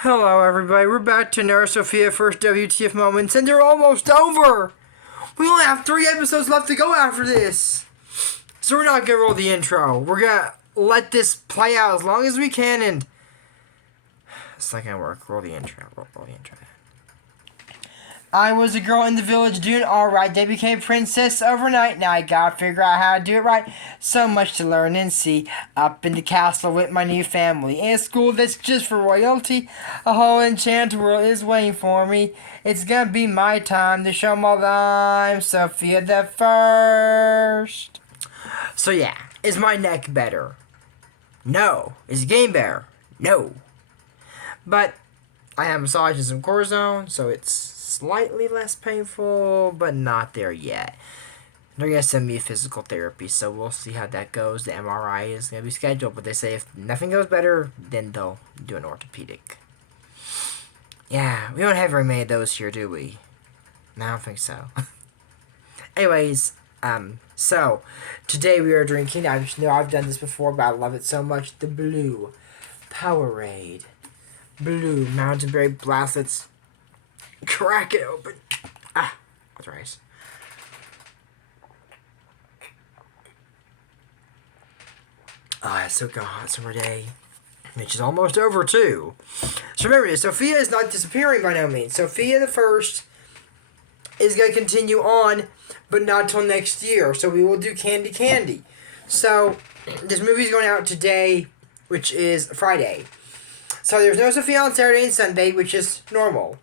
Hello, everybody. We're back to another Sofia first WTF moments, and they're almost over. We only have 3 episodes left to go after this, so we're not gonna roll the intro. We're gonna let this play out as long as we can, and it's not gonna work. Roll the intro. Roll the intro. I was a girl in the village doing alright. They became princess overnight. Now I gotta figure out how to do it right. So much to learn and see. Up in the castle with my new family. In a school that's just for royalty. A whole enchanted world is waiting for me. It's gonna be my time to show 'em all that I'm Sofia the First. So yeah, is my neck better? No. Is the game better? No. But I have massage and some cortisone, so it's slightly less painful, but not there yet. They're going to send me physical therapy, so we'll see how that goes. The MRI is going to be scheduled, but they say if nothing goes better, then they'll do an orthopedic. Yeah, we don't have very many of those here, do we? No, I don't think so. Anyways, so today we are drinking, I know I've done this before, but I love it so much, the Blue Powerade. Blue Mountain Berry Blast. Let's crack it open. That's right. It's so good. Hot summer day, which is almost over too. So remember this, Sofia is not disappearing by no means. Sofia the First is going to continue on, but not till next year. So we will do Candy. So this movie is going out today, which is Friday. So there's no Sofia on Saturday and Sunday, which is normal.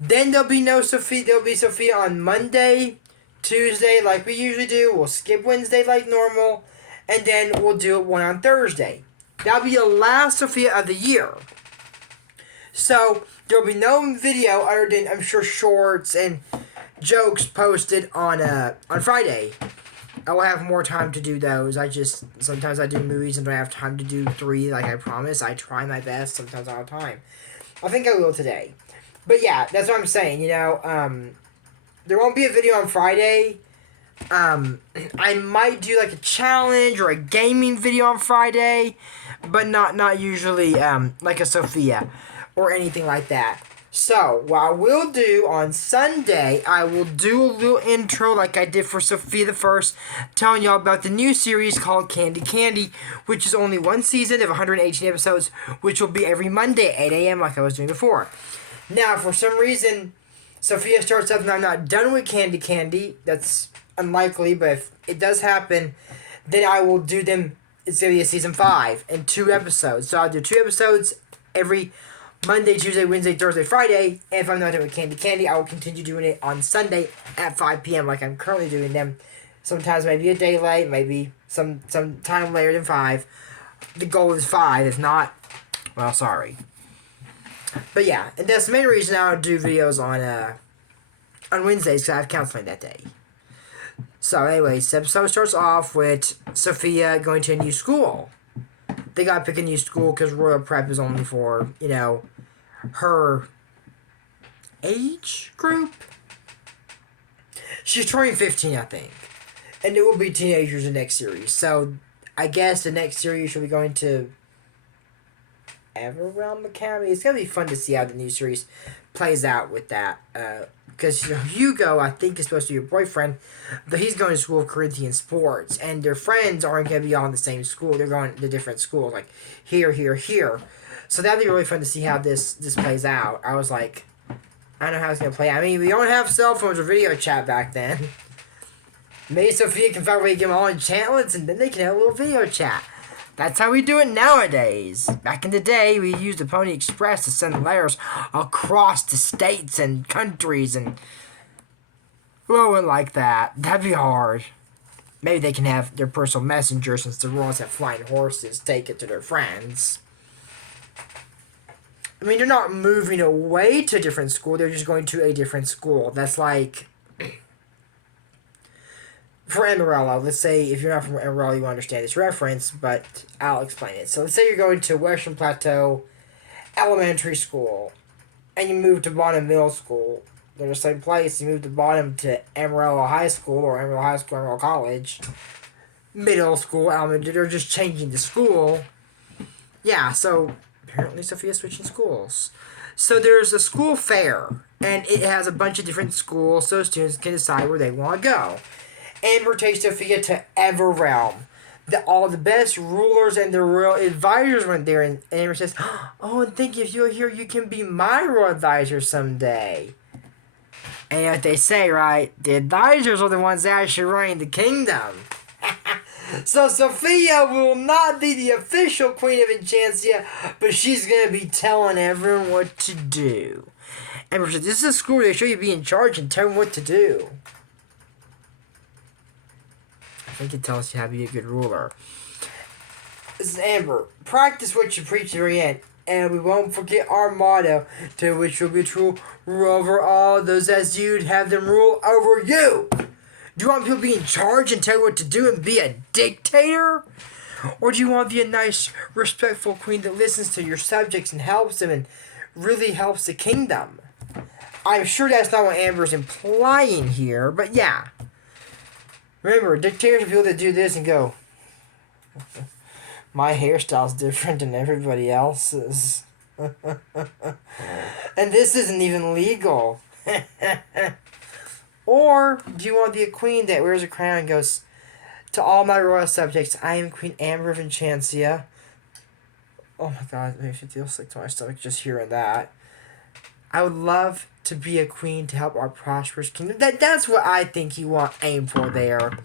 Then there'll be no Sofia. There'll be Sofia on Monday, Tuesday, like we usually do. We'll skip Wednesday like normal, and then we'll do one on Thursday. That'll be the last Sofia of the year. So there'll be no video other than, I'm sure, shorts and jokes posted on Friday. I will have more time to do those. Sometimes I do movies and don't have time to do 3 like I promised. I try my best. Sometimes I don't have time. I think I will today. But yeah, that's what I'm saying, there won't be a video on Friday. I might do like a challenge or a gaming video on Friday, but not usually like a Sofia or anything like that. So, what I will do on Sunday, I will do a little intro like I did for Sofia the First, telling y'all about the new series called Candy, which is only 1 season of 118 episodes, which will be every Monday at 8 a.m. like I was doing before. Now, for some reason, Sofia starts up and I'm not done with Candy. That's unlikely, but if it does happen, then I will do them. It's going to be a season 5 and 2 episodes. So I'll do 2 episodes every Monday, Tuesday, Wednesday, Thursday, Friday. And if I'm not doing Candy, I will continue doing it on Sunday at 5 p.m. like I'm currently doing them. Sometimes maybe a day late, maybe some time later than 5. The goal is 5. If not, well, sorry. But yeah, and that's the main reason I don't do videos on Wednesdays, because I have counseling that day. So anyways, the episode starts off with Sofia going to a new school. They gotta pick a new school because Royal Prep is only for, her age group. She's turning 15, I think. And it will be teenagers in the next series. So I guess the next series she'll be going to Everrealm Academy. It's gonna be fun to see how the new series plays out with that. Because Hugo, I think, is supposed to be your boyfriend, but he's going to school of Corinthian sports, and their friends aren't going to be all in the same school. They're going to different schools, like here. So that'd be really fun to see how this plays out. I was like, I don't know how it's going to play out. I mean, we don't have cell phones or video chat back then. Maybe Sofia can find a way to get them all enchantlets, and then they can have a little video chat. That's how we do it nowadays. Back in the day, we used the Pony Express to send letters across the states and countries, and who wouldn't like that? That'd be hard. Maybe they can have their personal messenger, since the royals have flying horses, take it to their friends. I mean, they're not moving away to a different school, they're just going to a different school. That's like, for Amarillo, let's say, if you're not from Amarillo, you won't understand this reference, but I'll explain it. So let's say you're going to Western Plateau Elementary School, and you move to Bonham Middle School. They're the same place. You move to Bonham to Amarillo High School, or Amarillo High School, Amarillo College. Middle school, elementary, they're just changing the school. Yeah, so apparently Sophia's switching schools. So there's a school fair, and it has a bunch of different schools, so students can decide where they want to go. Amber takes Sophia to Everrealm. All the best rulers and the royal advisors went there, and Amber says, "Oh, and think if you're here, you can be my royal advisor someday." And what they say, right? The advisors are the ones actually running the kingdom. So Sophia will not be the official queen of Enchantia, but she's going to be telling everyone what to do. Amber says, "This is a school where they show you to be in charge and tell them what to do." I think it tells you how to be a good ruler. This is Amber. "Practice what you preach to the end, and we won't forget our motto, to which will be true, rule over all those as you'd have them rule over you." Do you want people to be in charge and tell you what to do and be a dictator? Or do you want to be a nice, respectful queen that listens to your subjects and helps them and really helps the kingdom? I'm sure that's not what Amber's implying here, but yeah. Remember, dictators are people that do this and go, "My hairstyle's different than everybody else's." And this isn't even legal. Or do you want to be a queen that wears a crown and goes, "To all my royal subjects, I am Queen Amber of Enchantia." Oh my god, it makes me feel sick to my stomach just hearing that. "I would love to be a queen to help our prosperous kingdom." That's what I think you want aim for there.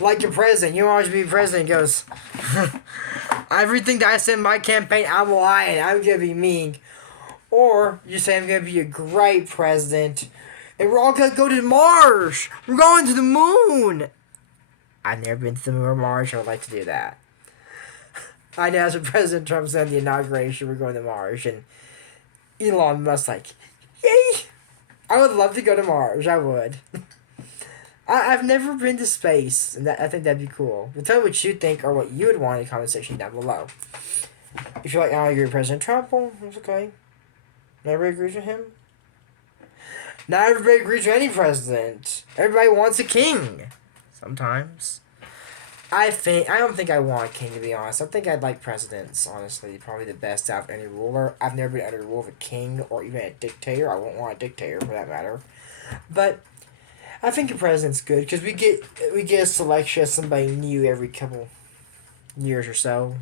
Like your president. You want to be president goes, "Everything that I said in my campaign, I'm lying. I'm going to be mean." Or you say, "I'm going to be a great president. And we're all going to go to Mars. We're going to the moon." I've never been to the moon or Mars. I would like to do that. I know, as when President Trump said the inauguration, we're going to Mars. And Elon Musk like, "Yay!" I would love to go to Mars. I would. I've never been to space. And I think that'd be cool. But tell me what you think or what you would want in the comment section down below. If you're like, "I don't agree with President Trump," well, it's okay. Nobody agrees with him. Not everybody agrees with any president. Everybody wants a king. Sometimes. I don't think I want a king, to be honest. I think I'd like presidents, honestly. Probably the best out of any ruler. I've never been under the rule of a king or even a dictator. I won't want a dictator for that matter. But I think a president's good because we get a selection of somebody new every couple years or so.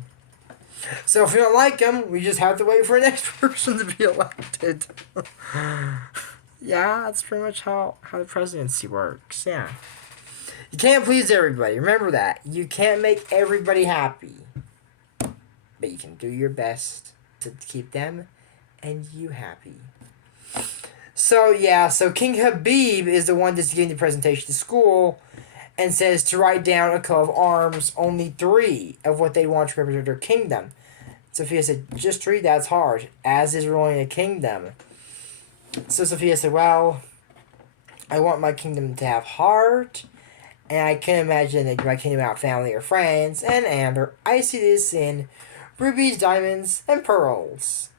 So if we don't like them, we just have to wait for the next person to be elected. Yeah, that's pretty much how the presidency works, yeah. You can't please everybody. Remember that. You can't make everybody happy. But you can do your best to keep them and you happy. So, yeah, so King Habib is the one that's giving the presentation to school and says to write down a coat of arms, only 3 of what they want to represent their kingdom. Sophia said, "Just 3? That's hard, as is ruling a kingdom." So Sophia said, "Well, I want my kingdom to have heart, and I can't imagine that my kingdom without family or friends, and Amber, I see this in rubies, diamonds, and pearls."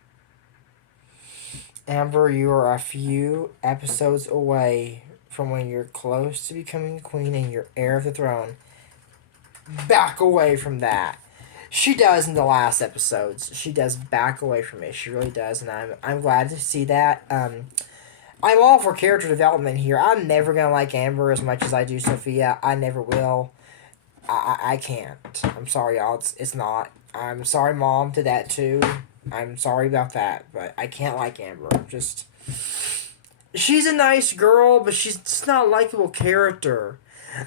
Amber, you are a few episodes away from when you're close to becoming queen and you're heir of the throne. Back away from that. She does in the last episodes. She does back away from it. She really does, and I'm glad to see that. I'm all for character development here. I'm never gonna like Amber as much as I do Sophia. I never will. I can't. I'm sorry, y'all. It's not. I'm sorry, Mom, to that too. I'm sorry about that, but I can't like Amber. Just, she's a nice girl, but she's just not a likable character.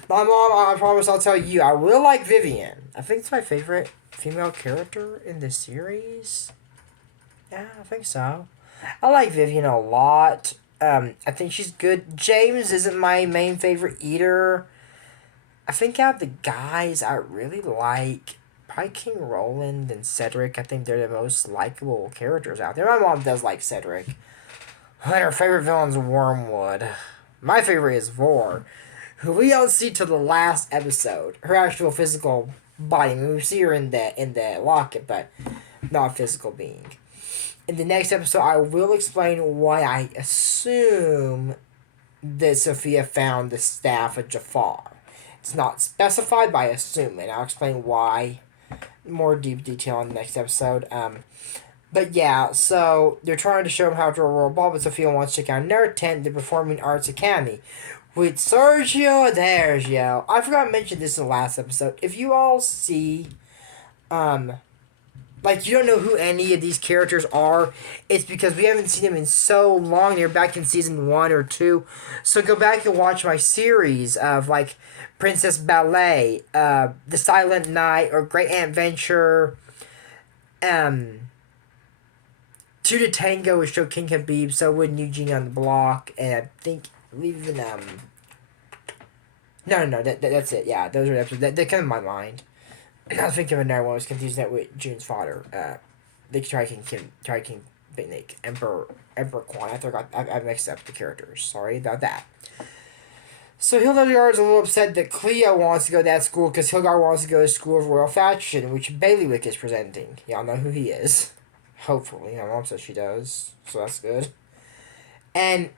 My mom, I promise I'll tell you, I will like Vivian. I think it's my favorite female character in the series. Yeah, I think so. I like Vivian a lot. I think she's good. James isn't my main favorite either. I think out of the guys I really like, probably King Roland and Cedric. I think they're the most likable characters out there. My mom does like Cedric. And her favorite villain's Wormwood. My favorite is Vor, who we don't see till the last episode. Her actual physical body. We see her in the locket, but not a physical being. In the next episode, I will explain why I assume that Sofia found the staff of Jafar. It's not specified, but I assume, and I'll explain why. More deep detail in the next episode. But yeah, so they're trying to show him how to roll a ball, but Sophia wants to check out their tent, the Performing Arts Academy. With Sergio, there's yo. I forgot to mention this in the last episode. If you all see, um, like you don't know who any of these characters are, it's because we haven't seen them in so long. They're back in season 1 or 2. So go back and watch my series of like Princess Ballet, The Silent Night, or Great Aunt Venture, um, Two to Tango with Show King Habib, So would Eugene on the Block, and I think even no, that's it. Yeah, those are the episodes that come in my mind. I was thinking of another one. I was confusing that with June's father. The Try King Picnic, Emperor Quan. I forgot. I mixed up the characters. Sorry about that. So Hildegard is a little upset that Cleo wants to go to that school because Hildegard wants to go to School of Royal Fashion, which Bailiwick is presenting. Y'all know who he is. Hopefully. My mom says she does, so that's good. And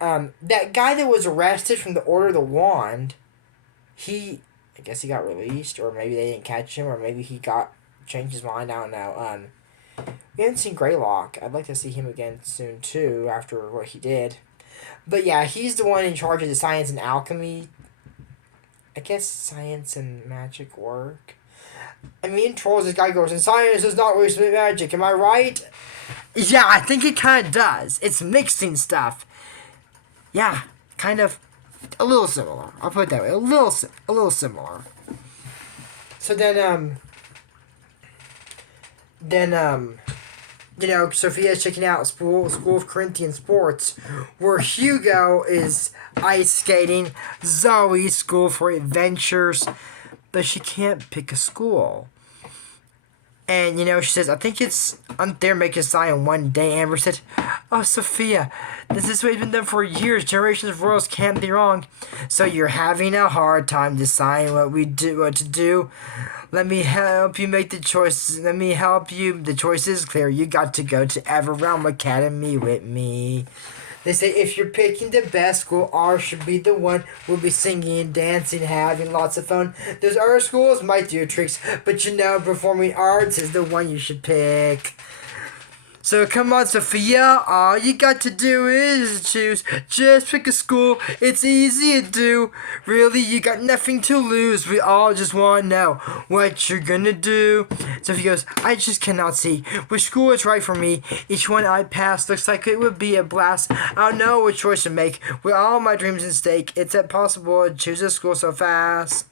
that guy that was arrested from the Order of the Wand, I guess he got released, or maybe they didn't catch him, or maybe he changed his mind. I don't know. We haven't seen Greylock. I'd like to see him again soon too, after what he did. But yeah, he's the one in charge of the science and alchemy. I guess science and magic work. I mean, Trolls, this guy goes, and science is not really split magic, am I right? Yeah, I think it kind of does. It's mixing stuff. Yeah, kind of a little similar. I'll put it that way. A little similar. So then, Sophia's checking out School of Corinthian Sports, where Hugo is ice skating, Zoe's School for Adventures, but she can't pick a school. And, she says, I think it's unfair to make a sign one day. Amber said, oh, Sophia, this is what's been done for years. Generations of royals can't be wrong. So you're having a hard time deciding what to do. Let me help you make the choices. Let me help you. The choice is clear. You got to go to Everrealm Academy with me. They say if you're picking the best school, ours should be the one. We'll be singing and dancing, having lots of fun. Those other schools might do tricks, but Performing Arts is the one you should pick. So come on, Sophia, all you got to do is choose. Just pick a school, it's easy to do. Really, you got nothing to lose. We all just want to know what you're gonna do. Sophia goes, I just cannot see which school is right for me. Each one I pass looks like it would be a blast. I don't know which choice to make. With all my dreams at stake, it's impossible to choose a school so fast.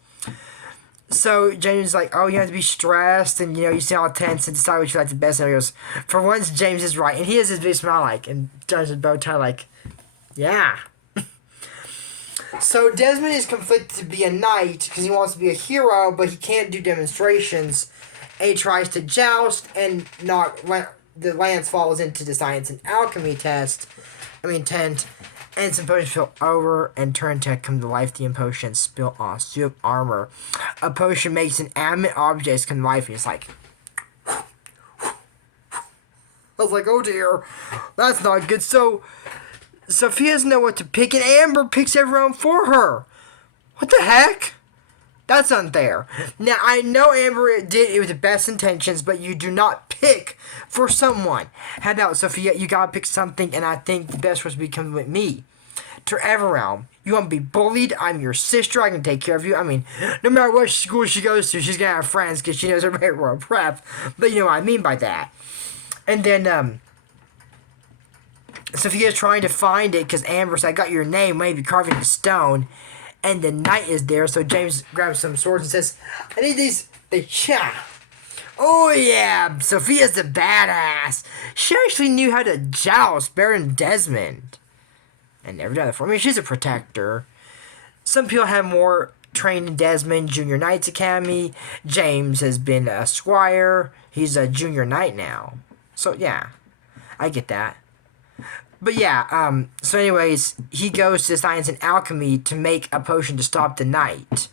So James is like, oh, you have to be stressed, and you see all tense and decide what you like the best. And he goes, for once, James is right, and he has his big smile and does his bow tie yeah. So Desmond is conflicted to be a knight because he wants to be a hero, but he can't do demonstrations. And he tries to joust, and the lance falls into the science and alchemy tent. And some potions spill over and turn to come to life. The potions spill on a suit of armor. A potion makes inanimate objects come to life, and it's like... I was like, oh dear, that's not good. So, Sophia doesn't know what to pick, and Amber picks everyone for her. What the heck? That's unfair. Now, I know Amber did it with the best intentions, but you do not pick for someone. How about, Sophia, you gotta pick something, and I think the best was to be coming with me to Everrealm. You won't be bullied. I'm your sister. I can take care of you. No matter what school she goes to, she's gonna have friends because she knows her very well prep. But you know what I mean by that. And then, Sophia's trying to find it because Amber said, I got your name, maybe carving in stone. And the knight is there, so James grabs some swords and says, I need these. Oh yeah, Sophia's the badass. She actually knew how to joust better than Desmond. And never done it for me. She's a protector. Some people have more trained in Desmond, Junior Knights Academy. James has been a squire. He's a junior knight now. So yeah, I get that. But yeah, so anyways, he goes to science and alchemy to make a potion to stop the knight.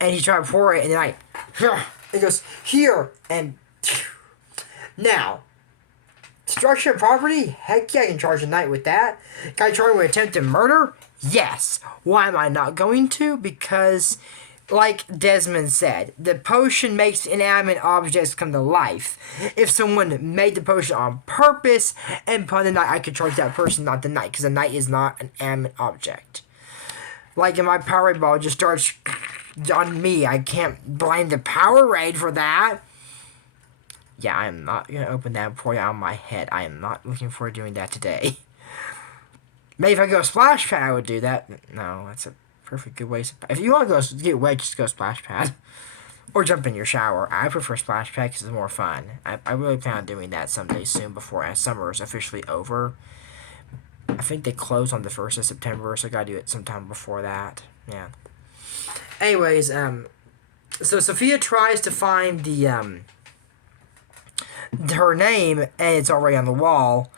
And he tries to pour it, and the knight, he goes, here, and now, destruction of property? Heck yeah, I can charge a knight with that. Can I charge him with attempted murder? Yes. Why am I not going to? Because like Desmond said, the potion makes inanimate objects come to life. If someone made the potion on purpose and put on the knight, I could charge that person, not the knight, because the knight is not an animate object. Like if my power ball just starts on me, I can't blame the power raid for that. Yeah, I am not going to open that before you out of my head. I am not looking forward to doing that today. Maybe if I go splash pad, I would do that. No, that's a perfect good way. If you want to go get wet, just go splash pad. Or jump in your shower. I prefer splash pad because it's more fun. I really plan on doing that someday soon before summer is officially over. I think they close on the 1st of September, so I gotta do it sometime before that. Yeah. Anyways, so Sofia tries to find her name, and it's already on the wall,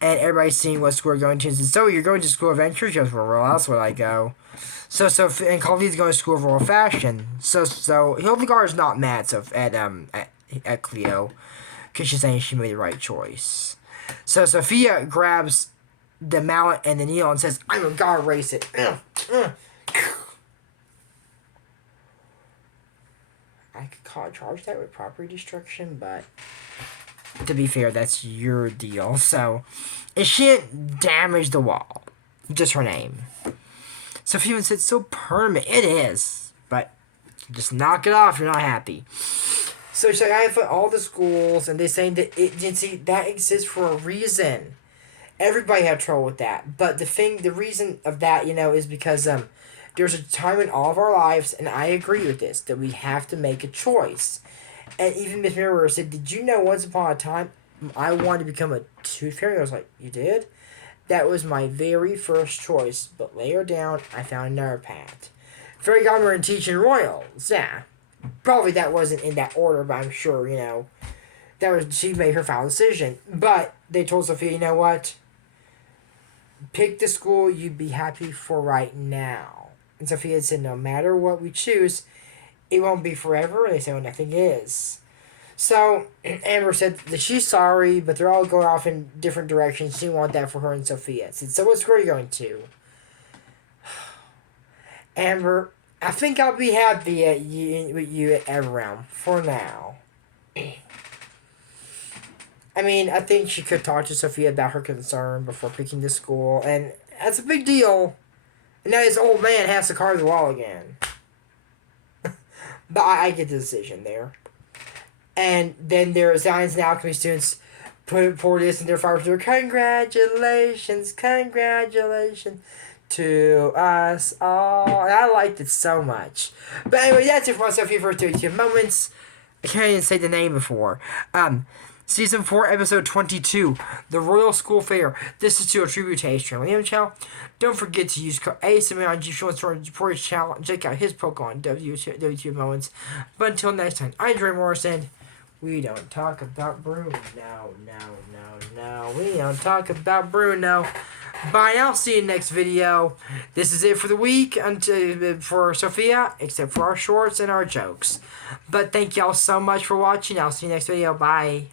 and everybody's seeing what school we're going to. And says, so you're going to School of Adventure? She goes, well, where else would I go? So and Coffee's going to School of Royal Fashion. So Hildegard's not mad at Cleo, because she's saying she made the right choice. So Sofia grabs the mallet and the needle and says, I'm gonna erase it. I could charge that with property destruction, but to be fair, that's your deal. So, and she didn't damage the wall. Just her name. Sophia said, so permanent. It is. But just knock it off. You're not happy. So she's like, I put all the schools, and they're saying that that exists for a reason. Everybody had trouble with that. But the reason of that, is because there's a time in all of our lives, and I agree with this, that we have to make a choice. And even Miss Mirror said, did you know once upon a time I wanted to become a tooth fairy? I was like, you did? That was my very first choice. But later down, I found another path. Fairy Godmother and Teaching Royals. Yeah. Probably that wasn't in that order, but I'm sure, she made her final decision. But they told Sophia, you know what? Pick the school you'd be happy for right now. And Sophia said, no matter what we choose, it won't be forever. And they said, well, nothing is. So Amber said that she's sorry, but they're all going off in different directions. She didn't want that for her and Sophia. I said, so what school are you going to? Amber, I think I'll be happy with you at Everrealm for now. I mean, I think she could talk to Sophia about her concern before picking the school, and that's a big deal. And now this old man has to carve the wall again. But I get the decision there. And then there are Science and Alchemy students pour this in their fire. Congratulations to us all. And I liked it so much. But anyway, that's it for myself here for 32 moments. I can't even say the name before. Season 4, Episode 22, The Royal School Fair. This is to a tribute to Ace Liam channel. Don't forget to use code ASMR on G-Show for his channel and check out his Pokemon WTF moments. But until next time, I'm Dre Morrison. We don't talk about Bruno. No. We don't talk about Bruno. Bye now. See you next video. This is it for the week for Sophia, except for our shorts and our jokes. But thank y'all so much for watching. I'll see you next video. Bye.